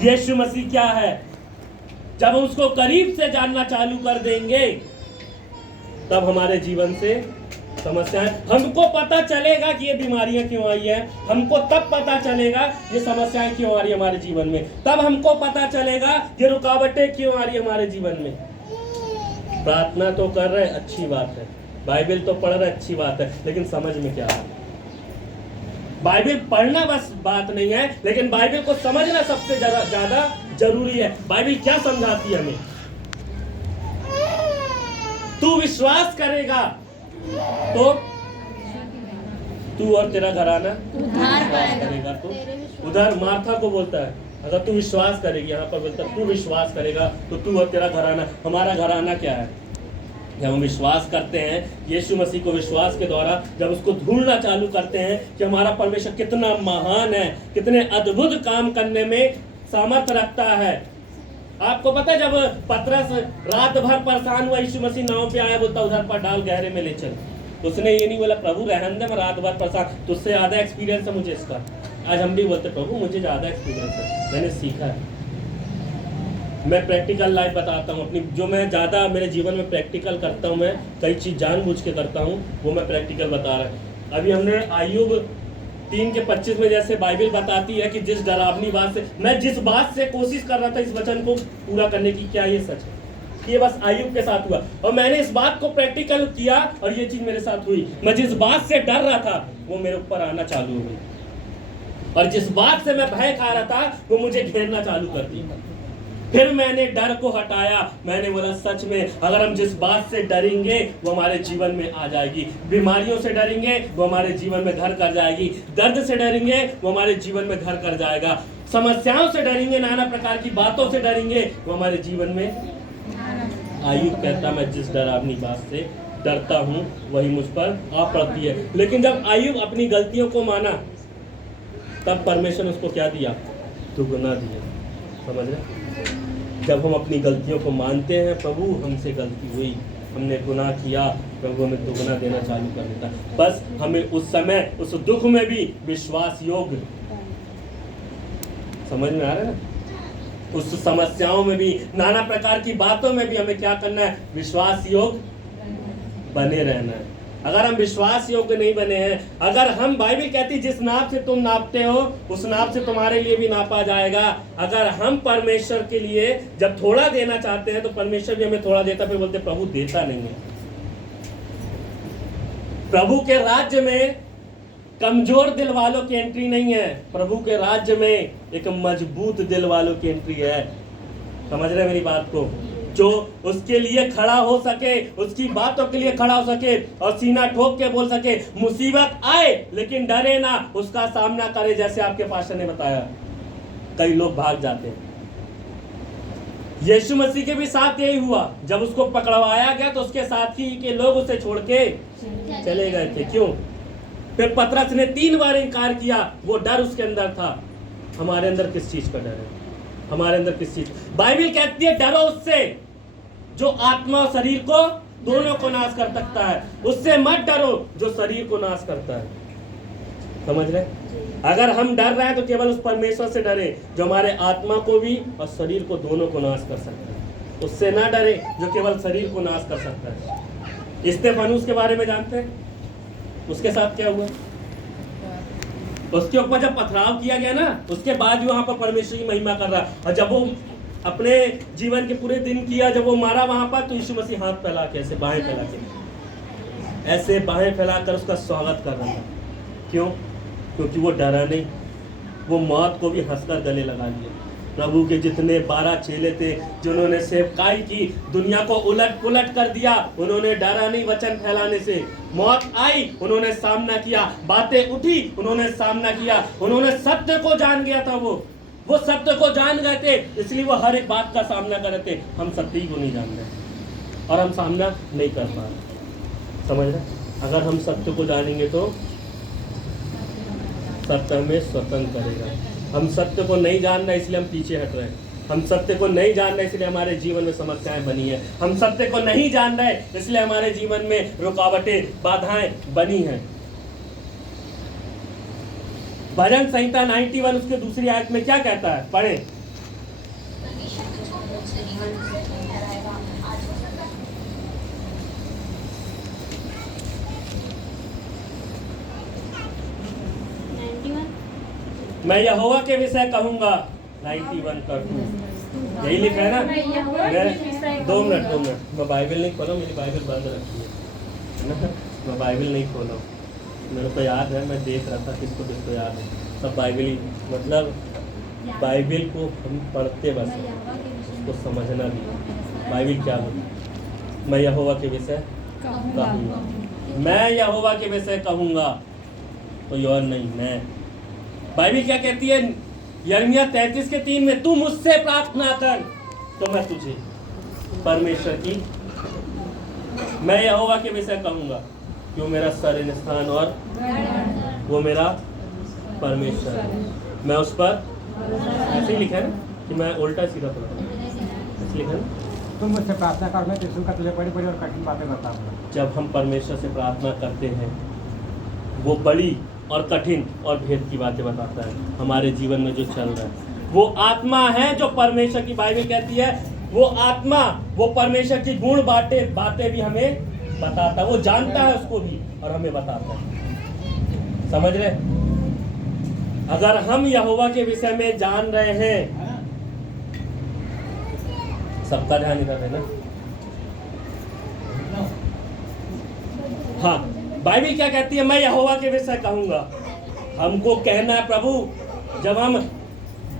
यीशु मसीह क्या है, जब हम उसको करीब से जानना चालू कर देंगे तब हमारे जीवन से समस्याएं, हमको पता चलेगा कि ये बीमारियां क्यों आई है, हमको तब पता चलेगा ये समस्याएं क्यों आ रही है हमारे जीवन में, तब हमको पता चलेगा ये रुकावटें क्यों आ रही है हमारे जीवन में। प्रार्थना तो कर रहे, अच्छी बात है, बाइबल तो पढ़ रहे, अच्छी बात है, लेकिन समझ में क्या है? बाइबल पढ़ना बस बात नहीं है, लेकिन बाइबल को समझना सबसे ज्यादा जरूरी है। बाइबल क्या समझाती है हमें? तू विश्वास करेगा तो तू और तेरा घराना उद्धार करेगा। तो उधर मार्था को बोलता है, अगर तू विश्वास करेगी, यहाँ पर बोलता है तू विश्वास करेगा तो तू और तेरा घराना। हमारा घराना क्या है? जब हम विश्वास करते हैं यीशु मसीह को, विश्वास के द्वारा जब उसको ढूंढना चालू करते हैं कि हमारा परमेश्वर कितना महान है, कितने अद्भुत काम करने में सामर्थ्य रखता है। आपको पता है, जब पतरस रात भर परेशान हुआ, यीशु मसीह नाव पे आया, बोलता उधर पर डाल, गहरे में ले चल। उसने ये नहीं बोला प्रभु रहने दे, मैं रात भर परेशान, तुझसे ज्यादा एक्सपीरियंस है मुझे इसका। आज हम भी बोलते प्रभु मुझे ज्यादा एक्सपीरियंस है, मैंने सीखा है। मैं प्रैक्टिकल लाइफ बताता हूँ अपनी, जो मैं ज़्यादा मेरे जीवन में प्रैक्टिकल करता हूँ, मैं कई चीज़ जानबूझ के करता हूँ, वो मैं प्रैक्टिकल बता रहा हूँ। अभी हमने आयुब 3:25 में जैसे बाइबल बताती है कि जिस डरावनी बात से, मैं जिस बात से कोशिश कर रहा था इस वचन को पूरा करने की, क्या ये सच है? ये बस आयुब के साथ हुआ और मैंने इस बात को प्रैक्टिकल किया और ये चीज़ मेरे साथ हुई। मैं जिस बात से डर रहा था वो मेरे ऊपर आना चालू हो गई, और जिस बात से मैं भय खा रहा था वो मुझे घेरना चालू कर दी। फिर मैंने डर को हटाया, मैंने बोला सच में अगर हम जिस बात से डरेंगे वो हमारे जीवन में आ जाएगी। बीमारियों से डरेंगे वो हमारे जीवन में घर कर जाएगी, दर्द से डरेंगे वो हमारे जीवन में घर कर जाएगा, समस्याओं से डरेंगे, नाना प्रकार की बातों से डरेंगे वो हमारे जीवन में। आयुब कहता मैं जिस डरावनी बात से डरता हूँ वही मुझ पर आ पड़ती है। लेकिन जब आयुब अपनी गलतियों को माना तब परमेश्वर ने उसको क्या दिया? दुगना दिया। समझ रहे? जब हम अपनी गलतियों को मानते हैं, प्रभु हमसे गलती हुई, हमने गुनाह किया, प्रभु हमें दुगना देना चालू कर देता है। बस हमें उस समय उस दुख में भी विश्वास योग्य, समझ में आ रहा है ना? उस समस्याओं में भी, नाना प्रकार की बातों में भी हमें क्या करना है? विश्वास योग्य बने रहना है। अगर हम विश्वास योग्य नहीं बने हैं, अगर हम, बाइबल कहती जिस नाप से तुम नापते हो उस नाप से तुम्हारे लिए भी नापा जाएगा। अगर हम परमेश्वर के लिए जब थोड़ा देना चाहते हैं तो परमेश्वर भी हमें थोड़ा देता, फिर बोलते प्रभु देता नहीं है। प्रभु के राज्य में कमजोर दिल वालों की एंट्री नहीं है, प्रभु के राज्य में एक मजबूत दिल वालों की एंट्री है। समझ रहे मेरी बात को? जो उसके लिए खड़ा हो सके, उसकी बातों के लिए खड़ा हो सके और सीना ठोक के बोल सके, मुसीबत आए लेकिन डरे ना, उसका सामना करे। जैसे आपके पास्टर ने बताया, कई लोग भाग जाते हैं। यीशु मसीह के भी साथ यही हुआ, जब उसको पकड़वाया गया तो उसके साथी के लोग उसे छोड़ के चले गए थे। क्यों? फिर पतरस ने 3 बार इनकार किया, वो डर उसके अंदर था। हमारे अंदर किस चीज का डर है? हमारे अंदर किस चीज? बाइबल कहती है डरो उससे जो आत्मा और शरीर को दोनों को नाश कर सकता है, उससे मत डरो जो शरीर को नाश करता है। समझ रहे? अगर हम डर रहे हैं तो केवल उस परमेश्वर से डरे जो हमारे आत्मा को भी और शरीर को दोनों को नाश कर सकता है। उससे ना डरे जो केवल शरीर को नाश कर सकता है। स्तेफानुस के बारे में जानते हैं? उसके साथ क्या हुआ? उसके ऊपर जब पथराव किया गया ना, उसके बाद भी वहां पर परमेश्वर की महिमा कर रहा है। और जब वो अपने जीवन के पूरे दिन किया, जब वो मारा वहां पर, तो यीशु मसीह हाथ फैला के, ऐसे बाहें फैला के, ऐसे बाहें फैलाकर उसका स्वागत कर रहा था। क्यों? क्योंकि वो डरा नहीं, वो मौत को भी हंसकर गले लगा लिया। प्रभु के जितने 12 चेले थे जिन्होंने सेवकाई की, दुनिया को उलट पुलट कर दिया, उन्होंने डरा नहीं वचन फैलाने से। मौत आई, उन्होंने सामना किया, बातें उठी, उन्होंने सामना किया। उन्होंने सत्य को जान गया था, वो सत्य को जान गए थे, इसलिए वो हर एक बात का सामना कर रहे थे। हम सत्य को नहीं जान रहे और हम सामना नहीं कर पा रहे। समझ रहे? अगर हम सत्य को जानेंगे तो सत्य हमें स्वतंत्र करेगा। हम सत्य को नहीं जान रहे इसलिए हम पीछे हट रहे हैं। हम सत्य को नहीं जान रहे इसलिए हमारे जीवन में समस्याएं बनी है। हम सत्य को नहीं जान रहे इसलिए हमारे जीवन में रुकावटें, बाधाएं बनी हैं। भजन संहिता 91 उसके दूसरी आयत में क्या कहता है? पढ़े। मैं यहोवा के विषय कहूंगा। 91 कर दूं, यही लिखा है ना। मैं 2 मिनट मैं बाइबल नहीं खोला, मेरी बाइबल बंद रखी है ना। मैं बाइबल नहीं खोला, मेरे को याद है, मैं देख रहा था किसको किसको याद है। सब बाइबल ही, मतलब बाइबल को हम पढ़ते बस, उसको समझना भी। बाइबल क्या होती है? मैं यहोवा के विषय कहूँगा, मैं यहोवा के विषय कहूँगा, कोई और नहीं, मैं। बाइबल क्या कहती है? यिर्मयाह 33:3 में, तू मुझसे प्रार्थना कर तो मैं तुझे परमेश्वर की, मैं यहोवा के विषय कहूँगा, क्यों मेरा शरण स्थान और वो मेरा परमेश्वर है। मैं उस पर, ऐसे ही लिखा है ना कि मैं उल्टा सीधा पढ़ा, ऐसे लिखा है ना, तुम मुझसे प्रार्थना कर, मैं यीशु का तुझे बड़ी बड़ी और कठिन बातें बताऊंगा। जब हम परमेश्वर से प्रार्थना करते हैं, वो बड़ी और कठिन और भेद की बातें बताता है हमारे जीवन में जो चल रहा है। वो आत्मा है जो परमेश्वर की, बाइबल कहती है वो आत्मा, वो परमेश्वर की गुण बातें भी हमें बताता है। वो जानता है उसको भी और हमें बताता है। समझ रहे? अगर हम यहोवा के विषय में जान रहे हैं, सबका ध्यान इधर है ना। हाँ, बाइबल क्या कहती है? मैं यहोवा के विषय कहूंगा। हमको कहना है प्रभु, जब हम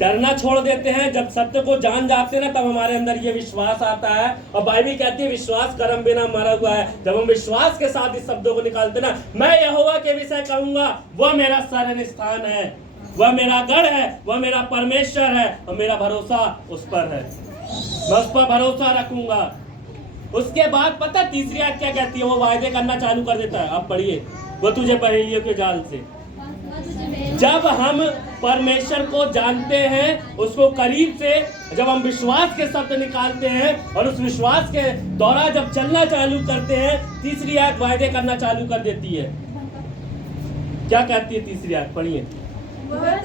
डरना छोड़ देते हैं, जब सत्य को जान जाते हैं ना, तब हमारे अंदर ये विश्वास आता है। और बाइबल कहती है विश्वास कर्म बिना मरा हुआ है। जब हम विश्वास के साथ इस शब्दों को निकालते ना, मैं यहोवा के विषय कहूंगा, वह मेरा शरण स्थान है, वह मेरा गढ़ है, वह मेरा परमेश्वर है और मेरा भरोसा उस पर है, मैं उस पर भरोसा रखूंगा। उसके बाद पता तीसरी आयत क्या कहती है? वो वायदे करना चालू कर देता है। आप पढ़िए, वो तुझे पहेलियों के जाल से। जब हम परमेश्वर को जानते हैं, उसको करीब से, जब हम विश्वास के शब्द निकालते हैं और उस विश्वास के द्वारा जब चलना चालू करते हैं, तीसरी आयत वायदे करना चालू कर देती है। क्या कहती है तीसरी आयत? पढ़िए। वह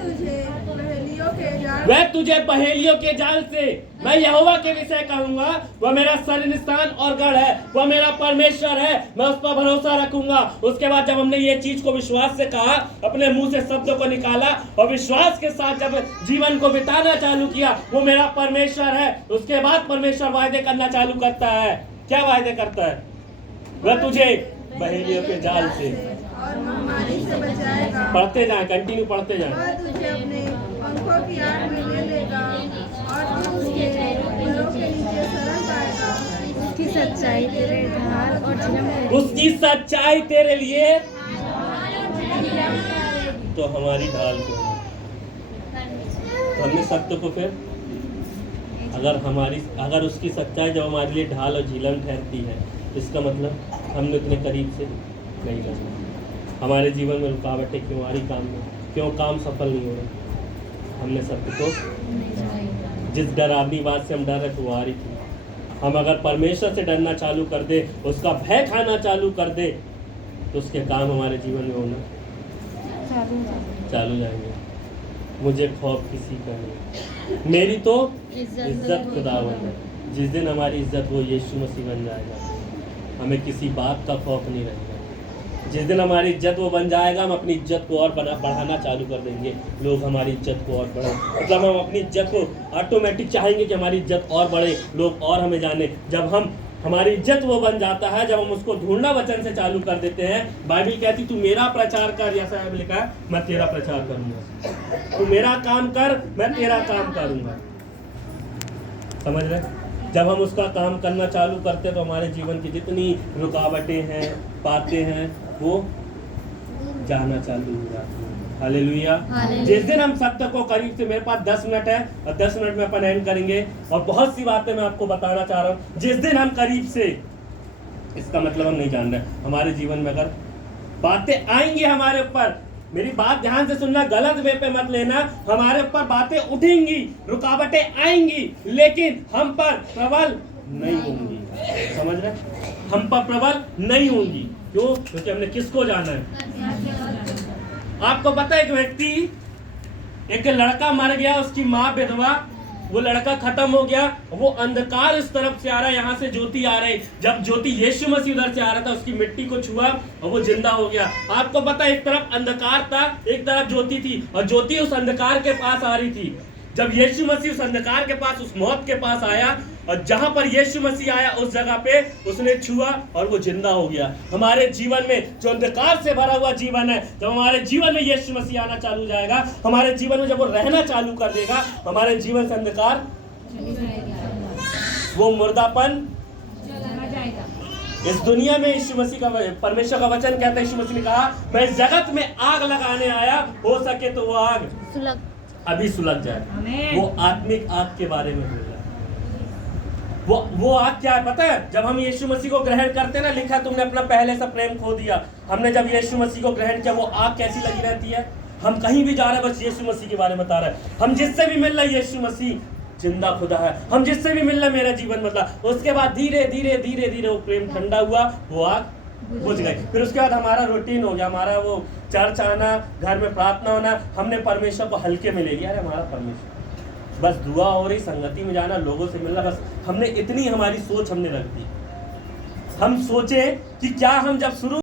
तुझे पहेलियों के जाल से, मैं यहोवा के विषय कहूंगा, वह मेरा शरण स्थान और गढ़ है, वह मेरा परमेश्वर है, मैं उस पर भरोसा रखूंगा। उसके बाद जब हमने ये चीज को विश्वास से कहा, अपने मुंह से शब्दों को निकाला और विश्वास के साथ जब जीवन को बिताना चालू किया, वो मेरा परमेश्वर है। उसके बाद परमेश्वर वायदे करना चालू करता है। क्या वायदे करता है? वह तुझे पहेलियों के जाल से और महामारी से बचाएगा। पढ़ते जाए, कंटिन्यू पढ़ते जाए। वह तुझे अपने पंखों की आड़ में ले लेगा और तू उसके पैरों के नीचे शरण पाएगा। उसकी सच्चाई तेरे ढाल और झिलम है। उसकी सच्चाई तेरे लिए तो हमारी ढाल को, तो हमने सत्य को फिर अगर उसकी सच्चाई जब हमारे लिए ढाल और झिलम ठहरती है, इसका मतलब हमने उतने करीब से नहीं रहना। हमारे जीवन में रुकावटें क्यों आ रही? काम में क्यों काम सफल नहीं हो रहा? हमने सत्य को, जिस डरावनी बात से हम डर रहे थे वो आ रही थी। हम अगर परमेश्वर से डरना चालू कर दे, उसका भय खाना चालू कर दे, तो उसके काम हमारे जीवन में होना चालू जाएंगे। मुझे खौफ किसी का नहीं, मेरी तो इज्जत खुदावंद है। जिस दिन हमारी इज्जत वो यीशु मसीह बन जाएगा, हमें किसी बात का खौफ नहीं रहेगा। जिस दिन हमारी इज्जत वो बन जाएगा, हम अपनी इज्जत को और बढ़ाना चालू कर देंगे। लोग हमारी इज्जत को और बढ़ाएं, मतलब हम अपनी इज्जत को ऑटोमेटिक चाहेंगे कि हमारी इज्जत और बढ़े, लोग और हमें जाने। जब हमारी इज्जत वो बन जाता है, जब हम उसको ढूंढना वचन से चालू कर देते हैं। बाइबल कहती तू मेरा प्रचार कर, ऐसा लिखा है, मैं तेरा प्रचार करूंगा। तू मेरा काम कर, मैं तेरा काम करूंगा। समझ रहे? जब हम उसका काम करना चालू करते हैं, तो हमारे जीवन की जितनी रुकावटें हैं, बातें हैं, वो जाना चालू हो जाती है। हालेलुया। जिस दिन हम सत्य को करीब से, मेरे पास 10 मिनट है और 10 मिनट में अपन एंड करेंगे और बहुत सी बातें मैं आपको बताना चाह रहा हूँ। जिस दिन हम करीब से, इसका मतलब हम नहीं जान रहे, हमारे जीवन में अगर बातें आएंगी हमारे ऊपर, मेरी बात ध्यान से सुनना, गलत वे पे मत लेना, हमारे ऊपर बातें उठेंगी, रुकावटें आएंगी, लेकिन हम पर प्रबल नहीं होंगी। समझ रहे? हम पर प्रबल नहीं होंगी। क्यों? क्योंकि हमने किसको जाना है। आपको पता है, एक व्यक्ति, एक लड़का मर गया, उसकी माँ विधवा, वो लड़का खत्म हो गया, वो अंधकार इस तरफ से आ रहा है, यहाँ से ज्योति आ रही। जब ज्योति यीशु मसीह उधर से आ रहा था, उसकी मिट्टी को छुआ और वो जिंदा हो गया। आपको पता है, एक तरफ अंधकार था, एक तरफ ज्योति थी, और ज्योति उस अंधकार के पास आ रही थी। जब यीशु मसीह उस अंधकार के पास, उस मौत के पास आया, और जहां पर यीशु मसीह आया उस जगह पे उसने छुआ और वो जिंदा हो गया। हमारे जीवन में जो अंधकार से भरा हुआ जीवन है, जब हमारे जीवन में यीशु मसीह आना चालू हो जाएगा, हमारे जीवन में जब वो रहना चालू कर देगा, हमारे जीवन से अंधकार, वो मुर्दापन इस दुनिया में। यीशु मसीह का, परमेश्वर का वचन कहता है, यीशु मसीह ने कहा, मैं इस जगत में आग लगाने आया, हो सके तो वो आग अभी सुलग जाए। वो आत्मिक आग के बारे में बोल रहा है। वो आग क्या है पता है? जब हम यीशु मसीह को ग्रहण करते हैं ना, लिखा तुमने अपना पहले सा प्रेम खो दिया। हमने जब यीशु मसीह को ग्रहण किया, वो आग कैसी लगी रहती है? हम कहीं भी जा रहे हैं, बस यीशु मसीह के बारे में बता रहे हैं। हम जिससे भी मिल रहे हैं, यीशु मसीह जिंदा खुदा है। हम जिससे भी मिल रहे हैं, मेरा जीवन बदला। उसके बाद धीरे धीरे धीरे धीरे वो प्रेम ठंडा हुआ, वो आग बुझ गई। फिर उसके बाद हमारा रूटीन हो गया, हमारा वो चर्च आना, घर में प्रार्थना होना, हमने परमेश्वर को हल्के में ले लिया। अरे हमारा परमेश्वर, बस दुआ हो रही, संगति में जाना, लोगों से मिलना, बस हमने इतनी हमारी सोच हमने रख दी। हम सोचे कि क्या हम जब शुरू